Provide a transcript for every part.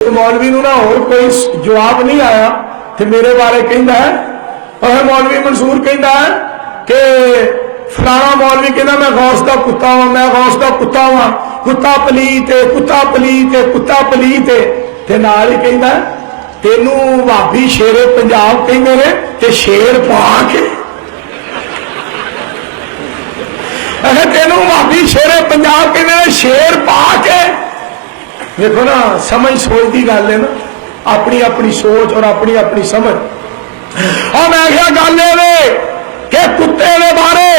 मौलवी नूं ना होर कोई जवाब नहीं आया तो मेरे बारे कहता है और मौलवी मंसूर कहता है कि फलाना मौलवी कहना मैं गौस का कुत्ता वा, मैं गौस का कुत्ता वा, कुत्ता पलीत है, कुत्ता पलीत है, कुत्ता पलीत है। ते नाल ही कहता है तेनू भाभी शेरे पंजाब कहते ने ते शेर पा के तेनू भाभी शेरे पंजाब कहते ने शेर पा के। देखो ना समझ सोच की गल है ना, अपनी अपनी सोच और अपनी अपनी समझ। और मैं क्या गल है कि कुत्ते के बारे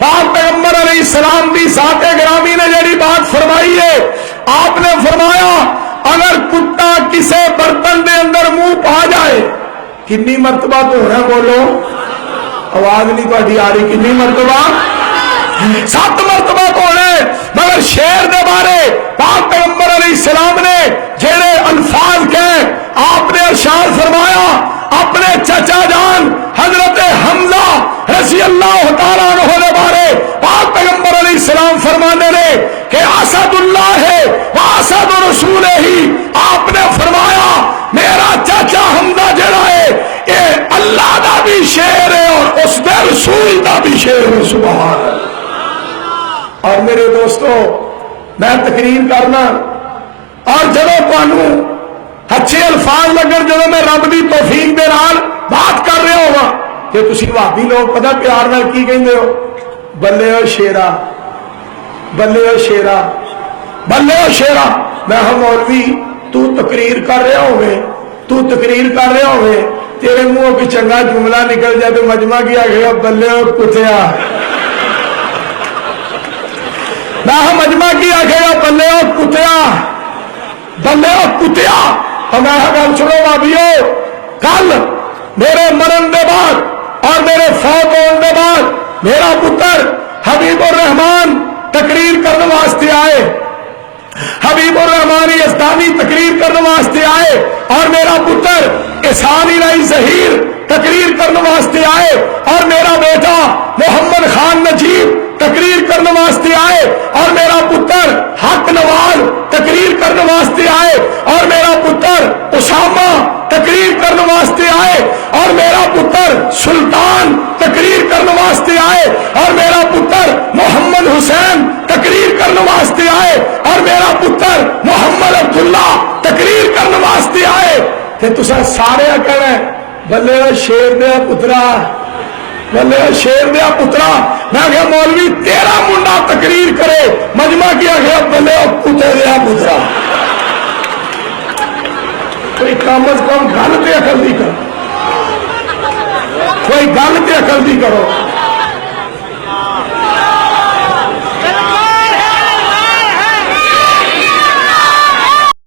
पाक पैगंबर अलैहिस्सलाम की साते ग्रामी ने जी बात फरमाई है, आपने फरमाया अगर कुत्ता किसी बर्तन के अंदर मुंह पा जाए, कितनी मरतबा धोना बोलो, आवाज नहीं थोड़ी आ रही, कितनी मरतबा? 7 मरतबा धोने। मगर शेर के बारे पाक पैगंबर अलैहिस्सलाम ने जेड़े अल्फाज कहे, आपने इरशाद फरमाया अपने चचा जान हजरत हमजा रज़ी अल्लाह तआला अन्हु के बारे पाक पैगंबर अलैहिस्सलाम फरमाने ने कि असदुल्लाह है व असद रसूल ही। आपने फरमाया मेरा चाचा हमजा जेड़ा है ये अल्लाह का भी शेर है और उसके रसूल का भी शेर है। सुभान अल्लाह। और मेरे दोस्तों मैं तकरीर करना और जब तुहानू अच्छे अल्फाज लगन, जो मैं रब की तौफीक दे नाल बात कर रहा होगा कि तुसी भाभी लोग पता प्यार नाल की कहंदे हो, बल्ले ओ शेरा, बल्ले ओ शेरा, बल्ले ओ शेरा। मैं हम मौलवी तू तकरीर कर रहा होवे, तू तकरीर कर रहा होवे, तेरे मुंह कोई चंगा जुमला निकल जाए तो मजमा की आखेगा बल्ले ओ कुत्तिया, मैं मजमा की आखेगा बल्ले ओ कुत्तिया, बल्ले ओ कुत्तिया। और मैं गल सुनो भाभीओ, कल मेरे मरण के बाद और मेरे फौत होने के बाद मेरा पुत्र हबीबुर रहमान तकरीर करने वास्ते आए, हबीबुर रहमान यज़दानी तकरीर करने वास्ते आए और मेरा पुत्र एहसान इलाही ज़हीर तकरीर करने वास्ते आए और मेरा बेटा मोहम्मद खान नजीब तकरीर करने वास्ते आए और मेरा पुत्र हक नवाज तकरीर करने वास्ते आए और मेरा पुत्र उसामा तकरीर करने वास्ते आए और मेरा पुत्र सुल्तान तकरीर करने वास्ते आए और मेरा पुत्र मोहम्मद हुसैन तकरीर करने वास्ते आए और मेरा पुत्र मोहम्मद अब्दुल्ला तकरीर करने वास्ते आए। ते तुसा सारे कहना बल्ले शेर दे पुत्रा, बल्ले शेर दे पुत्रा। मैं क्या मौलवी तेरा मुंडा तकरीर करे, मजमा किया गया बल्ले कुत्ते दे पुत्रा। कोई कम अज कम गल ते अकल दी करो, कोई गल ते अकल दी करो।